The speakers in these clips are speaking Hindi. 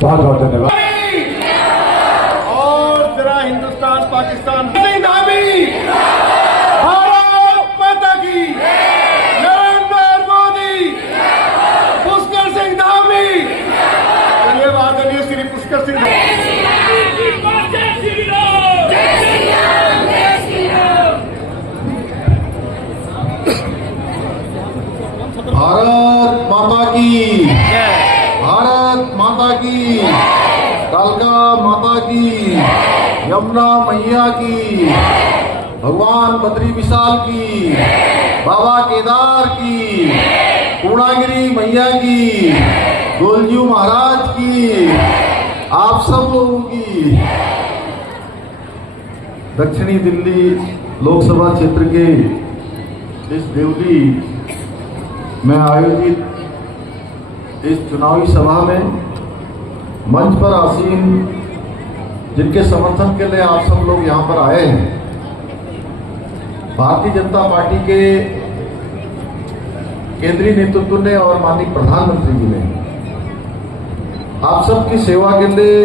बहुत बहुत धन्यवाद। और जरा हिंदुस्तान पाकिस्तान जिंदाबाद, भारत माता की, नरेंद्र मोदी, पुष्कर सिंह धामी। चलिए आदरणीय श्री पुष्कर सिंह भारत माता की, भारत माता की, कालका माता की, यमुना मैया की, भगवान बद्री विशाल की, बाबा केदार की, पूर्णागिरी मैया की, गोलजू महाराज की, आप सब लोगों की। दक्षिणी दिल्ली लोकसभा क्षेत्र के इस देवली में आयोजित इस चुनावी सभा में मंच पर आसीन जिनके समर्थन के लिए आप सब लोग यहां पर आए हैं, भारतीय जनता पार्टी के केंद्रीय नेतृत्व ने और माननीय प्रधानमंत्री जी ने आप सबकी सेवा के लिए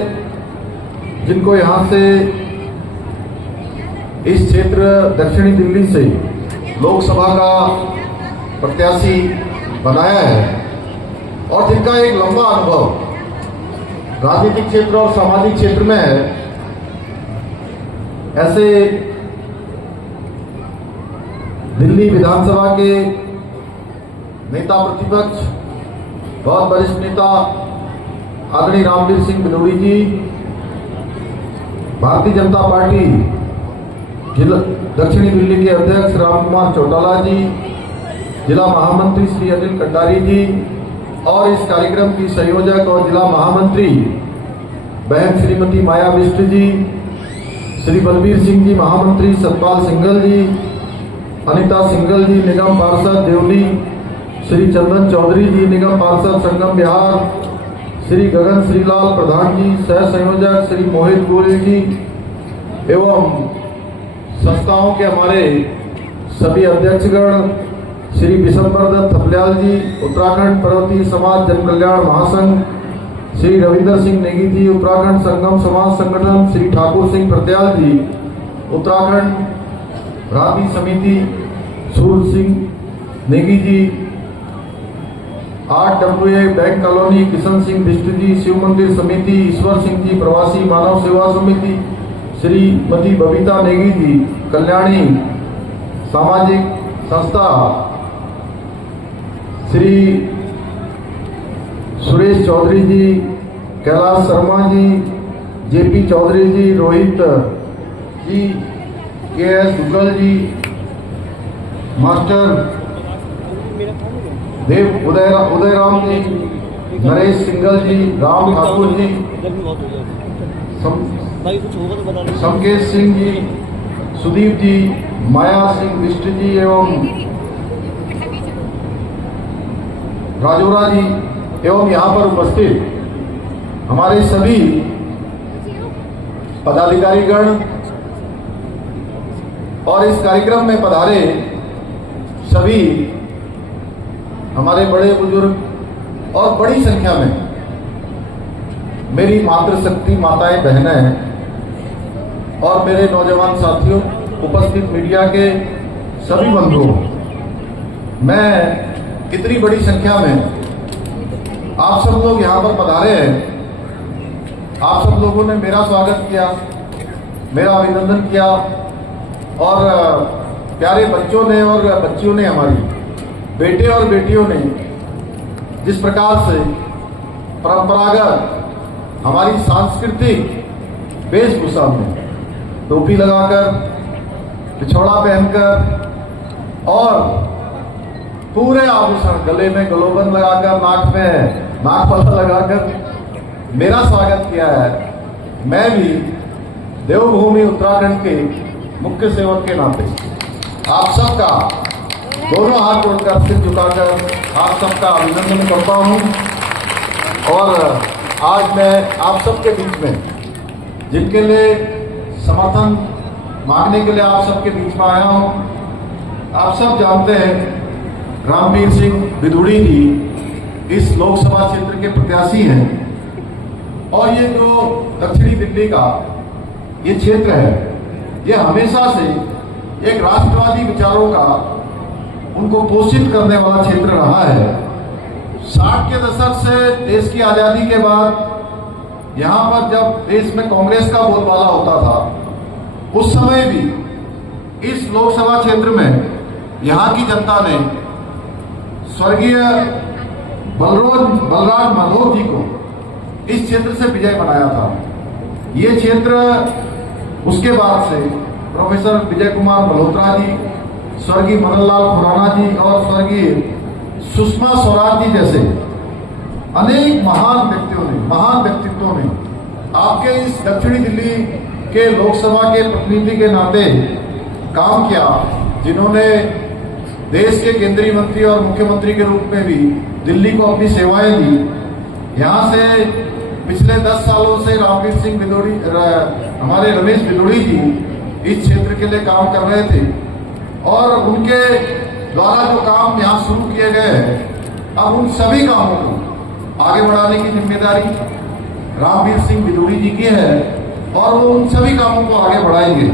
जिनको यहां से इस क्षेत्र दक्षिणी दिल्ली से लोकसभा का प्रत्याशी बनाया है और जिनका एक लंबा अनुभव राजनीतिक क्षेत्र और सामाजिक क्षेत्र में है, ऐसे दिल्ली विधानसभा के नेता प्रतिपक्ष बहुत वरिष्ठ नेता आदरणीय रामवीर सिंह बिलोड़ी जी, भारतीय जनता पार्टी जिला दक्षिणी दिल्ली के अध्यक्ष रामकुमार चौटाला जी, जिला महामंत्री श्री अनिल कटारी जी और इस कार्यक्रम की संयोजक और जिला महामंत्री बहन श्रीमती माया बिष्ट जी, श्री बलबीर सिंह जी महामंत्री, सतपाल सिंघल जी, अनिता सिंघल जी निगम पार्षद देवली, श्री चंदन चौधरी जी निगम पार्षद संगम बिहार, श्री गगन श्रीलाल प्रधान जी सह संयोजक, श्री मोहित गोयल जी एवं संस्थाओं के हमारे सभी अध्यक्षगण, श्री विशंबर दत्त थपलियाल जी, उत्तराखंड पर्वतीय समाज जन कल्याण महासंघ, श्री रविंदर सिंह नेगी जी, उत्तराखंड संगम समाज संगठन, श्री ठाकुर सिंह प्रत्याल जी, उत्तराखंड राबी समिति, Suraj Singh Negi ji, RWA bank colony, Kishan Singh Bisht ji, Shiv मंदिर समिति, ईश्वर सिंह जी, प्रवासी मानव सेवा समिति, श्रीमती बबीता नेगी जी, कल्याणी सामाजिक संस्था, श्री सुरेश चौधरी जी, कैलाश शर्मा जी, JP चौधरी जी, रोहित जी, KS दुग्गल जी, मास्टर देव उदयराम जी, नरेश सिंघल जी, राम ठाकुर जी, संकेत सिंह जी, सुदीप जी, माया सिंह बिष्ट जी एवं राजौरा जी एवं यहाँ पर उपस्थित हमारे सभी पदाधिकारीगण और इस कार्यक्रम में पधारे सभी हमारे बड़े बुजुर्ग और बड़ी संख्या में मेरी मातृशक्ति माताएं बहनें और मेरे नौजवान साथियों, उपस्थित मीडिया के सभी बंधुओं, मैं कितनी बड़ी संख्या में आप सब लोग यहाँ पर पधारे हैं। आप सब लोगों ने मेरा स्वागत किया, मेरा अभिनंदन किया और प्यारे बच्चों ने और बच्चियों ने, हमारी बेटे और बेटियों ने जिस प्रकार से परंपरागत हमारी सांस्कृतिक वेशभूषा में टोपी लगाकर, पिछौड़ा पहनकर और पूरे आभूषण, गले में गलोबंद लगाकर, नाक में नागफला लगाकर मेरा स्वागत किया है। मैं भी देवभूमि उत्तराखंड के मुख्य सेवक के नाते आप सबका दोनों हाथ जोड़कर, सिर झुकाकर आप सबका अभिनंदन करता हूं। और आज मैं आप सबके बीच में, जिनके लिए समर्थन मांगने के लिए आप सबके बीच में आया हूं, आप सब जानते हैं रामवीर सिंह बिधूड़ी जी इस लोकसभा क्षेत्र के प्रत्याशी हैं और ये जो दक्षिणी दिल्ली का ये क्षेत्र है, ये हमेशा से एक राष्ट्रवादी विचारों का उनको पोषित करने वाला क्षेत्र रहा है। 60 के दशक से देश की आजादी के बाद यहाँ पर जब देश में कांग्रेस का बोलबाला होता था, उस समय भी इस लोकसभा क्षेत्र में यहाँ की जनता ने स्वर्गीय बलराज माधव जी को इस क्षेत्र से विजय बनाया था। ये क्षेत्र उसके बाद से प्रोफेसर विजय कुमार मल्होत्रा जी, स्वर्गीय मदन लाल खुराना जी और स्वर्गीय सुषमा स्वराज जी जैसे अनेक महान व्यक्तित्वों ने आपके इस दक्षिणी दिल्ली के लोकसभा के प्रतिनिधि के नाते काम किया, जिन्होंने देश के केंद्रीय मंत्री और मुख्यमंत्री के रूप में भी दिल्ली को अपनी सेवाएं दी। यहाँ से पिछले 10 सालों से रामवीर सिंह भिदोड़ी, हमारे रमेश भिदोड़ी जी इस क्षेत्र के लिए काम कर रहे थे और उनके द्वारा जो काम यहाँ शुरू किए गए हैं, अब उन सभी कामों को आगे बढ़ाने की जिम्मेदारी रामवीर सिंह भिदोड़ी जी की है और वो उन सभी कामों को आगे बढ़ाएंगे।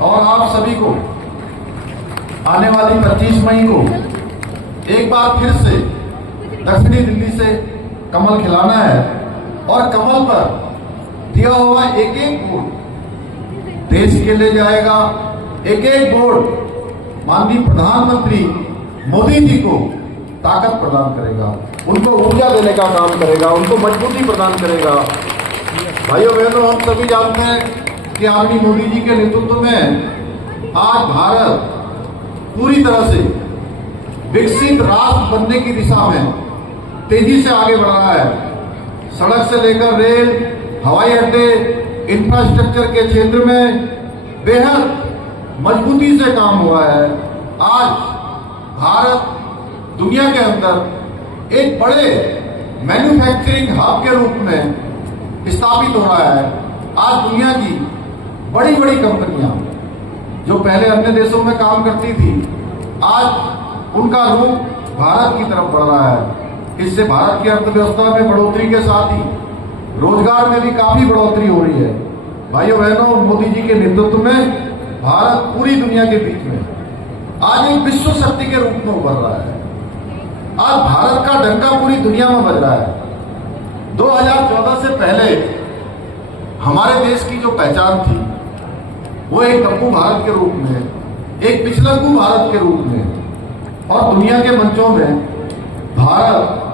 और आप सभी को आने वाली 25 मई को एक बार फिर से दक्षिणी दिल्ली से कमल खिलाना है और कमल पर दिया हुआ एक एक वोट देश के लिए जाएगा। एक एक वोट माननीय प्रधानमंत्री मोदी जी को ताकत प्रदान करेगा, उनको ऊर्जा देने का काम करेगा, उनको मजबूती प्रदान करेगा। भाइयों बहनों, हम सभी जानते हैं कि आदरणीय मोदी जी के नेतृत्व में आज भारत पूरी तरह से विकसित राष्ट्र बनने की दिशा में तेजी से आगे बढ़ रहा है। सड़क से लेकर रेल, हवाई अड्डे, इंफ्रास्ट्रक्चर के क्षेत्र में बेहद मजबूती से काम हुआ है। आज भारत दुनिया के अंदर एक बड़े मैन्युफैक्चरिंग हब के रूप में स्थापित हो रहा है। आज दुनिया की बड़ी बड़ी कंपनियां जो पहले अन्य देशों में काम करती थी, आज उनका रुख भारत की तरफ बढ़ रहा है। इससे भारत की अर्थव्यवस्था में बढ़ोतरी के साथ ही रोजगार में भी काफी बढ़ोतरी हो रही है। भाइयों बहनों, मोदी जी के नेतृत्व में भारत पूरी दुनिया के बीच में आज एक विश्व शक्ति के रूप में उभर रहा है। आज भारत का डंका पूरी दुनिया में बज रहा है। 2014 से पहले हमारे देश की जो पहचान थी वो एक डब्बू भारत के रूप में, एक पिछलग्गू भारत के रूप में, और दुनिया के मंचों में भारत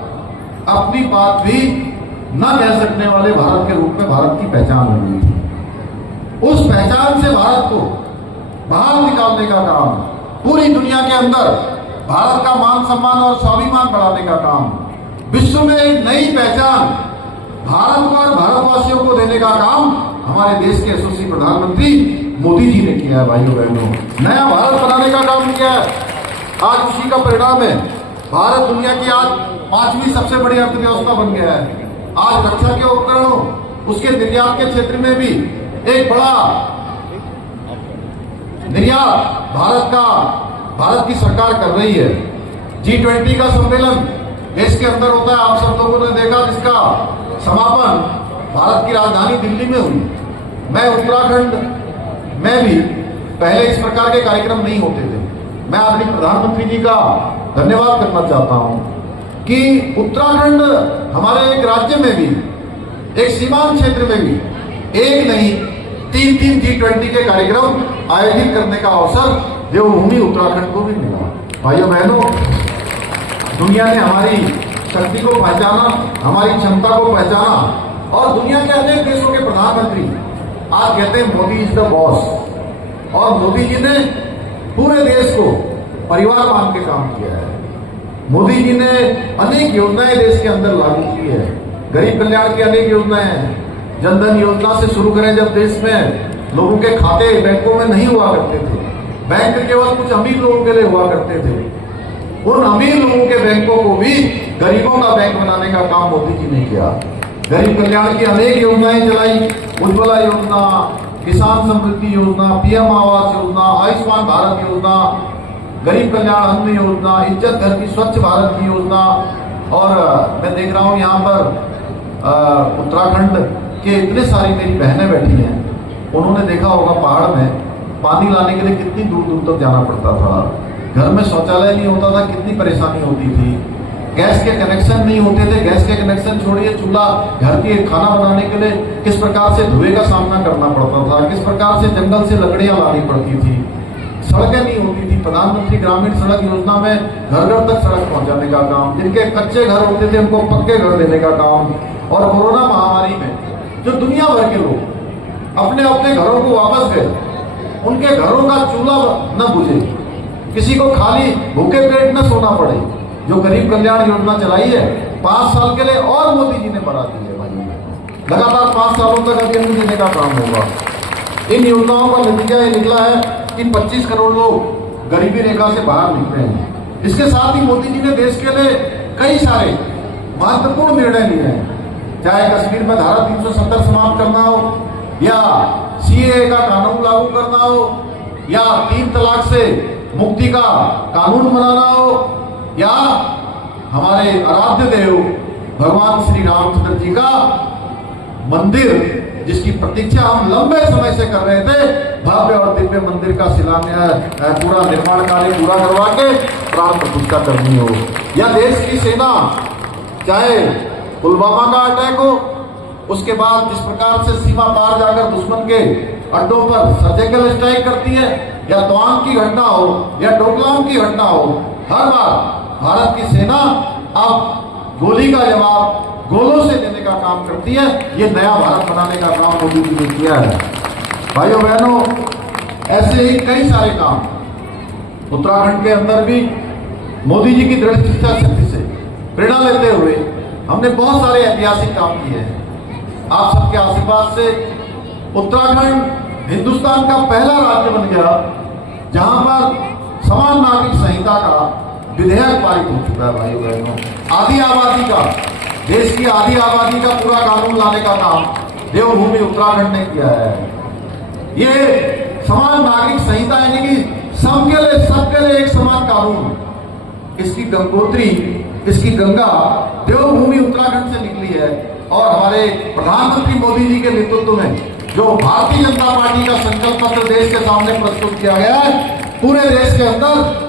अपनी बात भी न कह सकने वाले भारत के रूप में भारत की पहचान हो गई थी। उस पहचान से भारत को बाहर निकालने का काम, पूरी दुनिया के अंदर भारत का मान सम्मान और स्वाभिमान बढ़ाने का काम, विश्व में एक नई पहचान भारत को और भारतवासियों को देने का काम हमारे देश के यशस्वी प्रधानमंत्री मोदी जी ने किया है। भाइयों बहनों, नया भारत बनाने का काम किया है। आज उसी का परिणाम है भारत दुनिया की आज 5वीं सबसे बड़ी अर्थव्यवस्था बन गया है। आज रक्षा के उपकरणों, उसके निर्यात के क्षेत्र में भी एक बड़ा निर्यात भारत की सरकार कर रही है। G20 का सम्मेलन देश के अंदर होता है, आप सब लोगों ने देखा, जिसका समापन भारत की राजधानी दिल्ली में हुई। मैं उत्तराखंड में भी पहले इस प्रकार के कार्यक्रम नहीं होते थे। मैं आदरणीय प्रधानमंत्री जी का धन्यवाद करना चाहता हूं कि उत्तराखंड हमारे एक राज्य में भी, एक सीमांत क्षेत्र में भी एक नहीं 3 G20 के कार्यक्रम आयोजित करने का अवसर देवभूमि उत्तराखंड को भी मिला। भाइयों बहनों, दुनिया ने हमारी शक्ति को पहचाना, हमारी क्षमता को पहचाना, और दुनिया के अनेक देशों के प्रधानमंत्री आज कहते हैं मोदी इज द बॉस। और मोदी जी ने पूरे देश को परिवार मान के काम किया है। मोदी जी ने अनेक योजनाएं देश के अंदर लागू की है। गरीब कल्याण की अनेक योजनाएं हैं। जनधन योजना से शुरू करें, जब देश में लोगों के खाते बैंकों में नहीं हुआ करते थे, बैंक केवल कुछ अमीर लोगों के लिए हुआ करते थे, उन अमीर लोगों के बैंकों को भी गरीबों का बैंक बनाने का काम मोदी जी ने किया। गरीब कल्याण की अनेक योजनाएं चलाई, उज्ज्वला योजना, किसान समृद्धि योजना, PM आवास योजना, आयुष्मान भारत योजना, गरीब कल्याण अन्न योजना, इज्जत घर की स्वच्छ भारत की योजना। और मैं देख रहा हूं यहाँ पर उत्तराखंड के इतने सारी मेरी बहनें बैठी हैं, उन्होंने देखा होगा पहाड़ में पानी लाने के लिए कितनी दूर दूर तक जाना पड़ता था, घर में शौचालय नहीं होता था, कितनी परेशानी होती थी, गैस के कनेक्शन नहीं होते थे, गैस के कनेक्शन छोड़िए, चूल्हा घर के खाना बनाने के लिए किस प्रकार से धुएं का सामना करना पड़ता था, किस प्रकार से जंगल से लकड़ियां लानी पड़ती थी, सड़कें नहीं होती थी। प्रधानमंत्री ग्रामीण सड़क योजना में घर घर तक सड़क पहुंचाने का काम, जिनके कच्चे घर होते थे उनको पक्के घर देने का काम, और कोरोना महामारी में जो दुनिया भर के लोग अपने अपने घरों को वापस गए, उनके घरों का चूल्हा न बुझे, किसी को खाली भूखे पेट न सोना पड़े, जो गरीब कल्याण योजना चलाई है 5 साल के लिए, और मोदी जी ने बढ़ा दी है भाई, लगातार 5 सालों तक अभी देने का काम होगा। इन योजनाओं का नतीजा ये निकला है कि 25 करोड़ लोग गरीबी रेखा से बाहर निकले हैं। इसके साथ ही मोदी जी ने देश के लिए कई सारे महत्वपूर्ण निर्णय लिए हैं, चाहे कश्मीर में धारा 370 समाप्त करना हो, या सीएए का कानून लागू करना हो, या 3 तलाक से मुक्ति का कानून बनाना हो, या हमारे आराध्य देव भगवान श्री रामचंद्र जी का मंदिर जिसकी प्रतीक्षा हम लंबे समय से कर रहे थे, भव्य और दिव्य मंदिर का शिलान्यास, पूरा निर्माण कार्य पूरा करवा के प्राण प्रतिष्ठा करनी हो, या देश की सेना चाहे पुलवामा का अटैक हो, उसके बाद जिस प्रकार से सीमा पार जाकर दुश्मन के अड्डों पर सर्जिकल स्ट्राइक करती है, या तवांग की घटना हो या डोकलाम की घटना हो, हर बार भारत की सेना अब गोली का जवाब गोलों से देने का काम करती है। ये नया भारत बनाने का काम मोदी जी ने किया है। भाइयों बहनों, ऐसे ही कई सारे काम उत्तराखंड के अंदर भी मोदी जी की दृढ़ इच्छा शक्ति से प्रेरणा लेते हुए हमने बहुत सारे ऐतिहासिक काम किए हैं। आप सबके आशीर्वाद से उत्तराखंड हिंदुस्तान का पहला राज्य बन गया जहां पर समान नागरिक संहिता का विधेयक पारित हो चुका है। भाइयों बहनों, आधी आबादी का, देश की आधी आबादी का पूरा कानून लाने का काम देवभूमि उत्तराखंड ने किया है। ये समान नागरिक संहिता यानी कि सबके लिए एक समान कानून, इसकी गंगोत्री, इसकी गंगा देवभूमि उत्तराखंड से निकली है, और हमारे प्रधानमंत्री मोदी जी के नेतृत्व में जो भारतीय जनता पार्टी का संकल्प पत्र देश के सामने प्रस्तुत किया गया है, पूरे देश के अंदर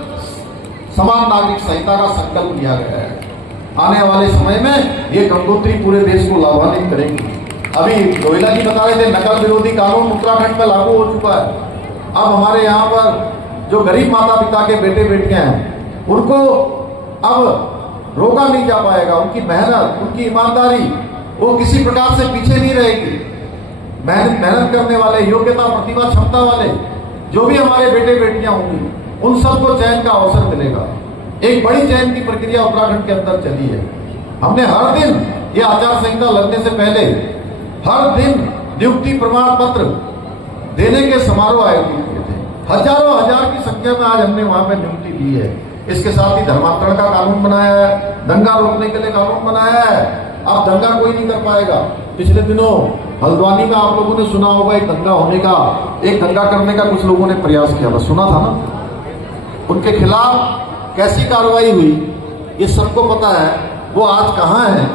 समान नागरिक संहिता का संकल्प लिया गया है। आने वाले समय में ये गंगोत्री पूरे देश को लाभान्वित करेगी। अभी गोयला जी बता रहे थे नकल विरोधी कानून उत्तराखंड में लागू हो चुका है। अब हमारे यहाँ पर जो गरीब माता पिता के बेटे बेटियां हैं, उनको अब रोका नहीं जा पाएगा। उनकी मेहनत, उनकी ईमानदारी, वो किसी प्रकार से पीछे नहीं रहेगी। मेहनत करने वाले, योग्यता, प्रतिभा, क्षमता वाले जो भी हमारे बेटे बेटियां होंगी, उन सबको चयन का अवसर मिलेगा। एक बड़ी चयन की प्रक्रिया उत्तराखंड के अंदर चली है। हमने हर दिन, ये आचार संहिता लगने से पहले हर दिन नियुक्ति प्रमाण पत्र देने के समारोह आयोजित किए थे। हजारों हजार की संख्या में आज हमने वहां पर नियुक्ति दी है। इसके साथ ही धर्मांतरण का कानून बनाया है, दंगा रोकने के लिए कानून बनाया है। अब दंगा कोई नहीं कर पाएगा। पिछले दिनों हल्द्वानी में आप लोगों ने सुना होगा एक दंगा होने का, एक दंगा करने का कुछ लोगों ने प्रयास किया था, सुना था ना? उनके खिलाफ कैसी कार्रवाई हुई ये सबको पता है। वो आज कहाँ है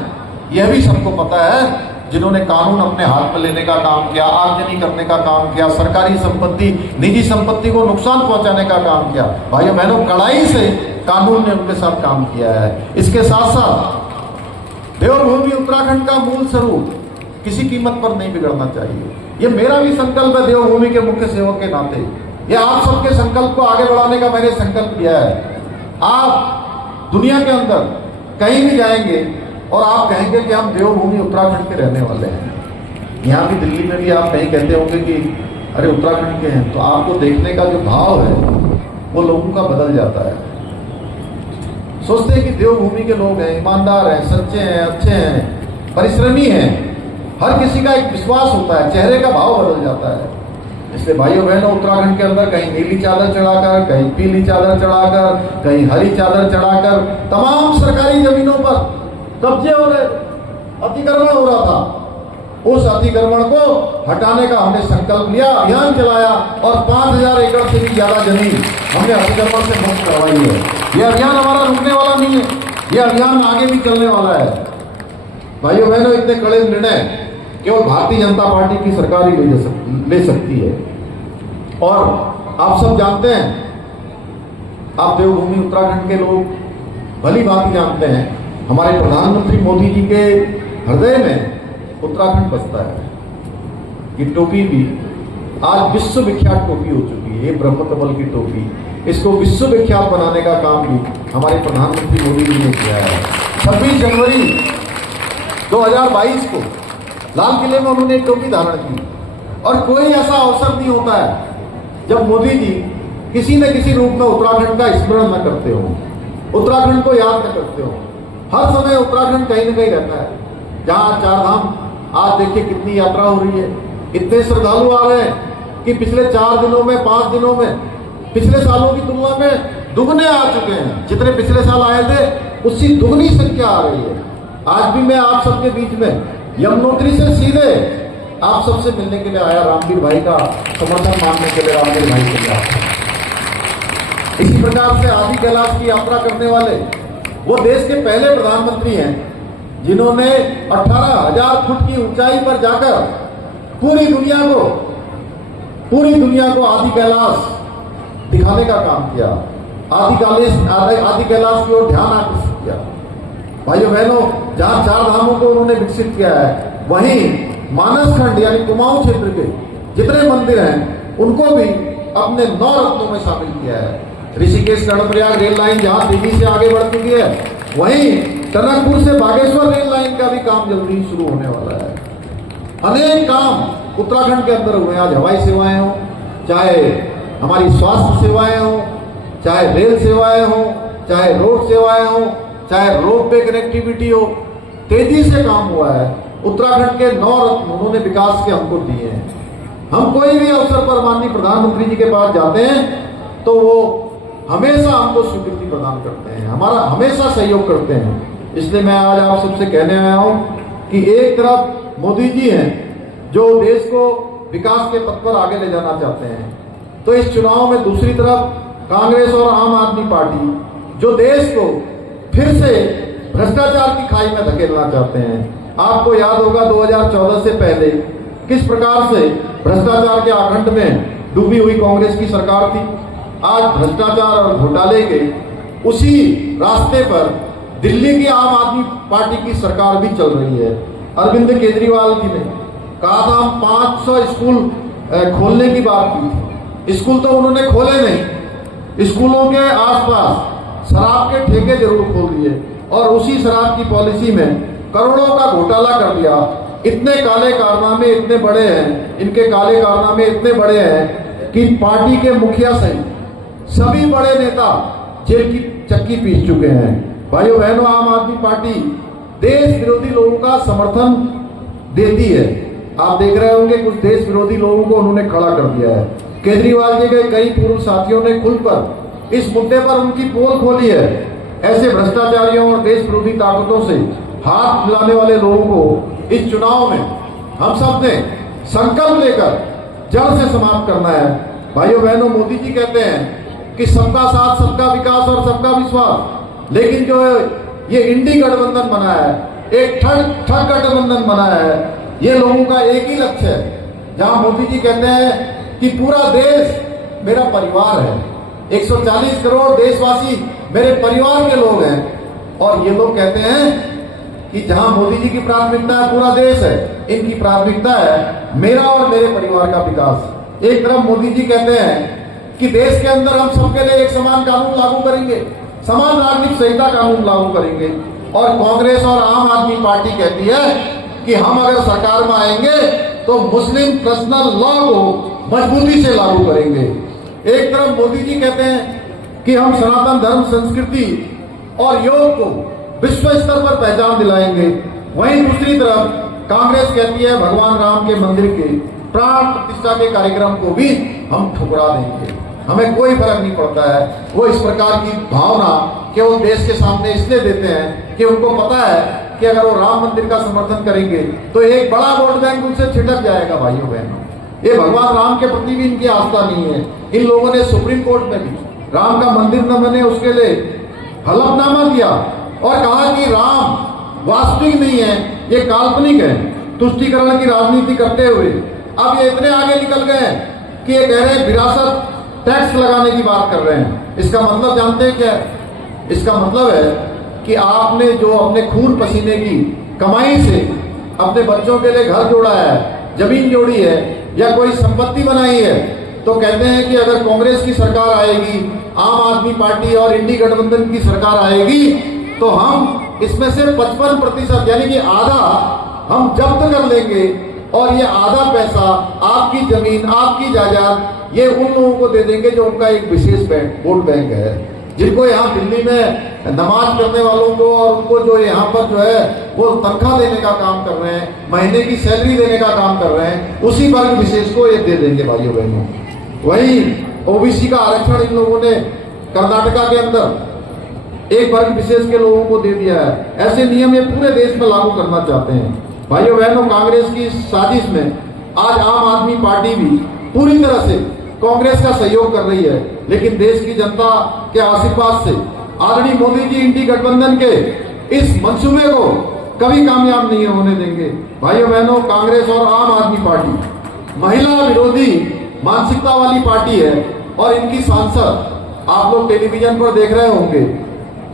यह भी सबको पता है। जिन्होंने कानून अपने हाथ में लेने का काम किया, आगजनी करने का काम किया, सरकारी संपत्ति, निजी संपत्ति को नुकसान पहुंचाने का काम किया, भाइयों बहनों, कड़ाई से कानून ने उनके साथ काम किया है। इसके साथ साथ देवभूमि उत्तराखंड का मूल स्वरूप किसी कीमत पर नहीं बिगड़ना चाहिए। ये मेरा भी संकल्प है देवभूमि के मुख्य सेवक के नाते। ये आप सबके संकल्प को आगे बढ़ाने का मैंने संकल्प लिया है। आप दुनिया के अंदर कहीं भी जाएंगे और आप कहेंगे कि हम देवभूमि उत्तराखंड के रहने वाले हैं। यहाँ भी दिल्ली में भी आप कहीं कहते होंगे कि अरे उत्तराखंड के हैं, तो आपको देखने का जो भाव है वो लोगों का बदल जाता है। सोचते हैं कि देवभूमि के लोग हैं, ईमानदार हैं, सच्चे हैं, अच्छे हैं, परिश्रमी हैं। हर किसी का एक विश्वास होता है, चेहरे का भाव बदल जाता है। इसलिए भाइयों बहनों, उत्तराखंड के अंदर कहीं नीली चादर चढ़ाकर, कहीं पीली चादर चढ़ाकर, कहीं हरी चादर चढ़ाकर तमाम सरकारी जमीनों पर कब्जे हो रहे, अतिक्रमण हो रहा था। उस अतिक्रमण को हटाने का हमने संकल्प लिया, अभियान चलाया और 5000 एकड़ से भी ज्यादा जमीन हमने अतिक्रमण से मुक्त करवाई है। यह अभियान हमारा रुकने वाला नहीं है, यह अभियान आगे भी चलने वाला है। भाइयों बहनों, इतने कड़े निर्णय केवल भारतीय जनता पार्टी की सरकार ही ले सकती है। और आप सब जानते हैं, आप देवभूमि उत्तराखंड के लोग भली भांति जानते हैं, हमारे प्रधानमंत्री मोदी जी के हृदय में उत्तराखंड बसता है। ये टोपी भी आज विश्व विख्यात टोपी हो चुकी है, ये ब्रह्म कमल की टोपी। इसको विश्व विख्यात बनाने का काम भी हमारे प्रधानमंत्री मोदी जी ने किया है। 26 जनवरी 2022 को लाल किले में उन्होंने टोपी धारण की, और कोई ऐसा अवसर नहीं होता है जब मोदी जी किसी न किसी रूप में उत्तराखंड का स्मरण न करते हो, उत्तराखंड को याद न करते हो। हर समय उत्तराखंड कहीं न कहीं रहता है। जहां चार धाम, आज देखिए कितनी यात्रा हो रही है, इतने श्रद्धालु आ रहे हैं कि पिछले 4 दिनों में, 5 दिनों में पिछले सालों की तुलना में दुगने आ चुके हैं। जितने पिछले साल आए थे उसकी दुगनी संख्या आ रही है। आज भी मैं आप सबके बीच में यमुनोत्री से सीधे आप सबसे मिलने के लिए आया, रामवीर भाई का समर्थन मांगने के लिए, रामवीर भाई के लिए। इसी प्रकार से आदि कैलाश की यात्रा करने वाले वो देश के पहले प्रधानमंत्री हैं जिन्होंने 18,000 फुट की ऊंचाई पर जाकर पूरी दुनिया को आदि कैलाश दिखाने का काम किया, आदि कैलाश की ओर ध्यान आकर्षित किया। भाइयों बहनों, जहां 4 धामों को उन्होंने विकसित किया है, वहीं मानस खंड यानी कुमाऊं क्षेत्र के जितने मंदिर हैं उनको भी अपने 9 रत्नों में शामिल किया है। ऋषिकेश कर्णप्रयाग रेल लाइन जहां तेजी से आगे बढ़ चुकी है, वहीं टनकपुर से बागेश्वर रेल लाइन का भी काम जल्दी ही शुरू होने वाला है। अनेक काम उत्तराखंड के अंदर हुए। आज हवाई सेवाएं हो, चाहे हमारी स्वास्थ्य सेवाएं हो, चाहे रेल सेवाएं हो, चाहे रोड सेवाएं हो, चाहे रोपवे कनेक्टिविटी हो, तेजी से काम हुआ है। उत्तराखंड के 9 रत्न उन्होंने विकास के हमको दिए हैं। हम कोई भी अवसर पर माननीय प्रधानमंत्री जी के पास जाते हैं तो वो हमेशा हमको स्वीकृति प्रदान करते हैं, हमारा हमेशा सहयोग करते हैं। इसलिए मैं आज आप सबसे कहने आया हूं कि एक तरफ मोदी जी हैं जो देश को विकास के पथ पर आगे ले जाना चाहते हैं, तो इस चुनाव में दूसरी तरफ कांग्रेस और आम आदमी पार्टी जो देश को फिर से भ्रष्टाचार की खाई में धकेलना चाहते हैं। आपको याद होगा 2014 से पहले किस प्रकार से भ्रष्टाचार के आखंड में डूबी हुई कांग्रेस की सरकार थी। आज भ्रष्टाचार और घोटाले के उसी रास्ते पर दिल्ली की आम आदमी पार्टी की सरकार भी चल रही है। अरविंद केजरीवाल जी ने कहा था हम 500 स्कूल खोलने की बात की थी। स्कूल तो उन्होंने खोले नहीं, स्कूलों के आसपास शराब के ठेके जरूर खोल दिए और उसी शराब की पॉलिसी में करोड़ों का घोटाला कर दिया। इतने काले कारनामे इतने बड़े हैं, इनके काले कारनामे इतने बड़े हैं कि पार्टी के मुखिया सहित सभी बड़े नेता जेल की चक्की पीस चुके हैं। भाइयों बहनों, आम आदमी पार्टी देश विरोधी लोगों का समर्थन देती है। आप देख रहे होंगे कुछ देश विरोधी लोगों को उन्होंने खड़ा कर दिया है। केजरीवाल जी के कई पूर्व साथियों ने खुलकर इस मुद्दे पर उनकी पोल खोली है। ऐसे भ्रष्टाचारियों और देश विरोधी ताकतों से हाथ मिलाने वाले लोगों को इस चुनाव में हम सब ने संकल्प लेकर जड़ से समाप्त करना है। भाइयों बहनों, मोदी जी कहते हैं कि सबका साथ, सबका विकास और सबका विश्वास, लेकिन जो ये इंडी गठबंधन बना है, एक ठग गठबंधन बना है, ये लोगों का एक ही लक्ष्य है। जहां मोदी जी कहते हैं कि पूरा देश मेरा परिवार है, 140 करोड़ देशवासी मेरे परिवार के लोग हैं, और ये लोग कहते हैं कि जहां मोदी जी की प्राथमिकता है पूरा देश है, इनकी प्राथमिकता है मेरा और मेरे परिवार का विकास। एक तरफ मोदी जी कहते हैं कि देश के अंदर हम सबके लिए एक समान कानून लागू करेंगे, समान नागरिक संहिता कानून लागू करेंगे, और कांग्रेस और आम आदमी पार्टी कहती है कि हम अगर सरकार में आएंगे तो मुस्लिम पर्सनल लॉ को मजबूती से लागू करेंगे। एक तरफ मोदी जी कहते हैं कि हम सनातन धर्म, संस्कृति और योग को विश्व स्तर पर पहचान दिलाएंगे, वहीं दूसरी तरफ कांग्रेस कहती है भगवान राम के मंदिर के प्राण प्रतिष्ठा के कार्यक्रम को भी हम ठुकरा देंगे, हमें कोई फर्क नहीं पड़ता है। वो इस प्रकार की भावना केवल देश के सामने इसलिए देते हैं कि उनको पता है कि अगर वो राम मंदिर का समर्थन करेंगे तो एक बड़ा वोट बैंक उनसे छिटक जाएगा। भाइयों बहनों, ये भगवान राम के प्रति भी इनकी आस्था नहीं है। इन लोगों ने सुप्रीम कोर्ट में भी राम का मंदिर न बने उसके लिए हलफनामा दिया और कहा कि राम वास्तविक नहीं है, ये काल्पनिक है। तुष्टीकरण की राजनीति करते हुए अब ये इतने आगे निकल गए कि ये कह रहे हैं विरासत टैक्स लगाने की बात कर रहे हैं। इसका मतलब जानते हैं क्या है? इसका मतलब है कि आपने जो अपने खून पसीने की कमाई से अपने बच्चों के लिए घर जोड़ा है, जमीन जोड़ी है या कोई संपत्ति बनाई है, तो कहते हैं कि अगर कांग्रेस की सरकार आएगी, आम आदमी पार्टी और इंडी गठबंधन की सरकार आएगी, तो हम इसमें से 55% यानी कि आधा हम जब्त कर लेंगे और ये आधा पैसा आपकी जमीन, आपकी जायदाद ये उन लोगों को दे देंगे जो उनका एक विशेष बैंक, वोट बैंक है, जिनको यहाँ दिल्ली में नमाज करने वालों को और उनको जो यहाँ पर जो है वो तनख्वाह देने का काम कर रहे हैं, महीने की सैलरी देने का काम कर रहे हैं, उसी वर्ग विशेष को ये दे देंगे भाइयों बहनों। वही ओबीसी का आरक्षण इन लोगों ने कर्नाटका के अंदर एक वर्ग विशेष के लोगों को दे दिया है। ऐसे नियम ये पूरे देश में लागू करना चाहते हैं। भाइयों बहनों, कांग्रेस की साजिश में आज आम आदमी पार्टी भी पूरी तरह से कांग्रेस का सहयोग कर रही है, लेकिन देश की जनता के आशीर्वाद से आदरणीय मोदी जी इंडी गठबंधन के इस मंसूबे को कभी कामयाब नहीं होने देंगे। भाइयों बहनों, कांग्रेस और आम आदमी पार्टी महिला विरोधी मानसिकता वाली पार्टी है और इनकी सांसद आप लोग टेलीविजन पर देख रहे होंगे,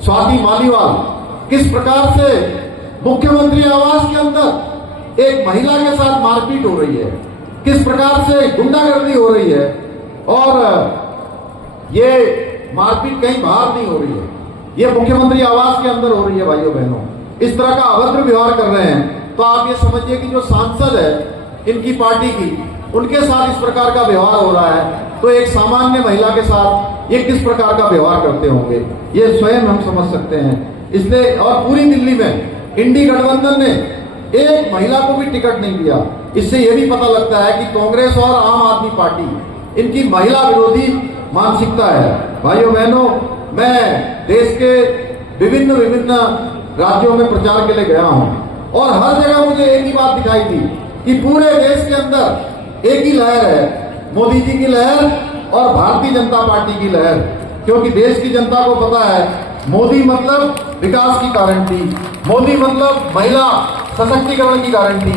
स्वाति मालीवाल किस प्रकार से मुख्यमंत्री आवास के अंदर एक महिला के साथ मारपीट हो रही है, किस प्रकार से गुंडागर्दी हो रही है और ये मारपीट कहीं बाहर नहीं हो रही है, ये मुख्यमंत्री आवास के अंदर हो रही है। भाइयों बहनों, इस तरह का अभद्र व्यवहार कर रहे हैं, तो आप ये समझिए कि जो सांसद है इनकी पार्टी की, उनके साथ इस प्रकार का व्यवहार हो रहा है, तो एक सामान्य महिला के साथ ये किस प्रकार का व्यवहार करते होंगे, ये स्वयं हम समझ सकते हैं। इसलिए और पूरी दिल्ली में इंडी गठबंधन ने एक महिला को भी टिकट नहीं दिया। इससे यह भी पता लगता है कि कांग्रेस और आम आदमी पार्टी इनकी महिला विरोधी मानसिकता है। भाइयों बहनों, मैं देश के विभिन्न राज्यों में प्रचार के लिए गया हूं और हर जगह मुझे एक ही बात दिखाई दी कि पूरे देश के अंदर एक ही लहर है, मोदी जी की लहर और भारतीय जनता पार्टी की लहर। क्योंकि देश की जनता को पता है मोदी मतलब विकास की गारंटी, मोदी मतलब महिला सशक्तिकरण की गारंटी,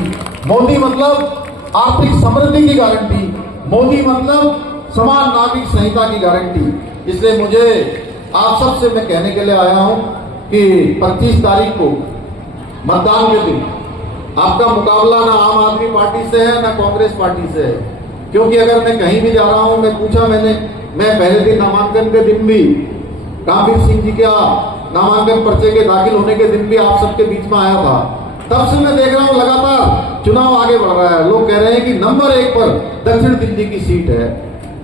मोदी मतलब आर्थिक समृद्धि की गारंटी, मोदी मतलब समान नागरिक संहिता की गारंटी। इसलिए मुझे आप सबसे मैं कहने के लिए आया हूं कि 25 तारीख को मतदान के दिन आपका मुकाबला ना आम आदमी पार्टी से है ना कांग्रेस पार्टी से है। क्योंकि अगर मैं कहीं भी जा रहा हूं, मैं पहले दिन नामांकन के दिन भी रामवीर सिंह जी का नामांकन पर्चे के दाखिल होने के दिन भी आप सबके बीच में आया था। तब से मैं देख रहा हूं लगातार चुनाव आगे बढ़ रहा है। लोग कह रहे हैं कि नंबर 1 पर दक्षिण दिल्ली की सीट है।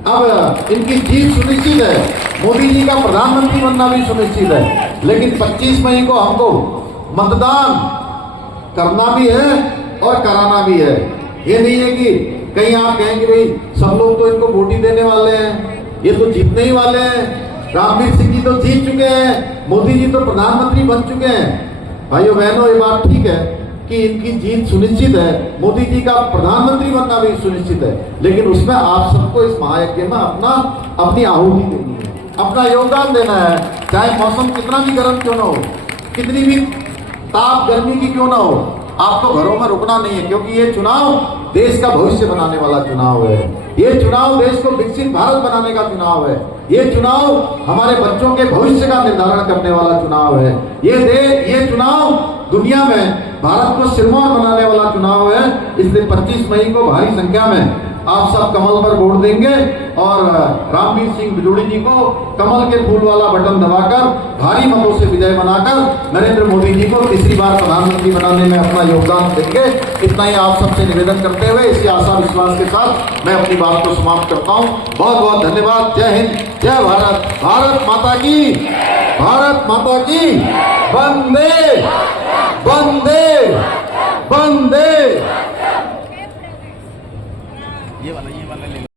अब इनकी जीत सुनिश्चित है, मोदी जी का प्रधानमंत्री बनना भी सुनिश्चित है, लेकिन 25 मई को हमको मतदान करना भी है और कराना भी है। ये नहीं है कि कहीं आप कहेंगे भाई सब लोग तो इनको वोट ही देने वाले हैं, ये तो जीतने ही वाले हैं, रामवीर सिंह जी तो जीत चुके हैं, मोदी जी तो प्रधानमंत्री बन चुके हैं। भाइयों बहनों, ये बात ठीक है कि इनकी जीत सुनिश्चित है, मोदी जी का प्रधानमंत्री बनना भी सुनिश्चित है, लेकिन उसमें आप सबको इस महायज्ञ में अपनी आहुति देनी है, अपना योगदान देना है। चाहे मौसम कितना भी गर्म क्यों ना हो, कितनी भी ताप गर्मी की क्यों ना हो, आपको घरों में रुकना नहीं है। क्योंकि ये चुनाव देश का भविष्य बनाने वाला चुनाव है, ये चुनाव देश को विकसित भारत बनाने का चुनाव है, ये चुनाव हमारे बच्चों के भविष्य का निर्धारण करने वाला चुनाव है, ये चुनाव दुनिया में भारत को सिरमौर बनाने वाला चुनाव है। इसलिए 25 मई को भारी संख्या में आप सब कमल पर वोट देंगे और रामवीर सिंह बिलोड़ी जी को कमल के फूल वाला बटन दबाकर भारी मतों से विजय बनाकर नरेंद्र मोदी जी को तीसरी बार प्रधानमंत्री बनाने में अपना योगदान देंगे। इतना ही आप सबसे निवेदन करते हुए इसी आशा विश्वास के साथ मैं अपनी बात को समाप्त करता हूँ। बहुत बहुत धन्यवाद। जय हिंद, जय भारत, भारत माता की, भारत माता की। वंदे वंदे वंदे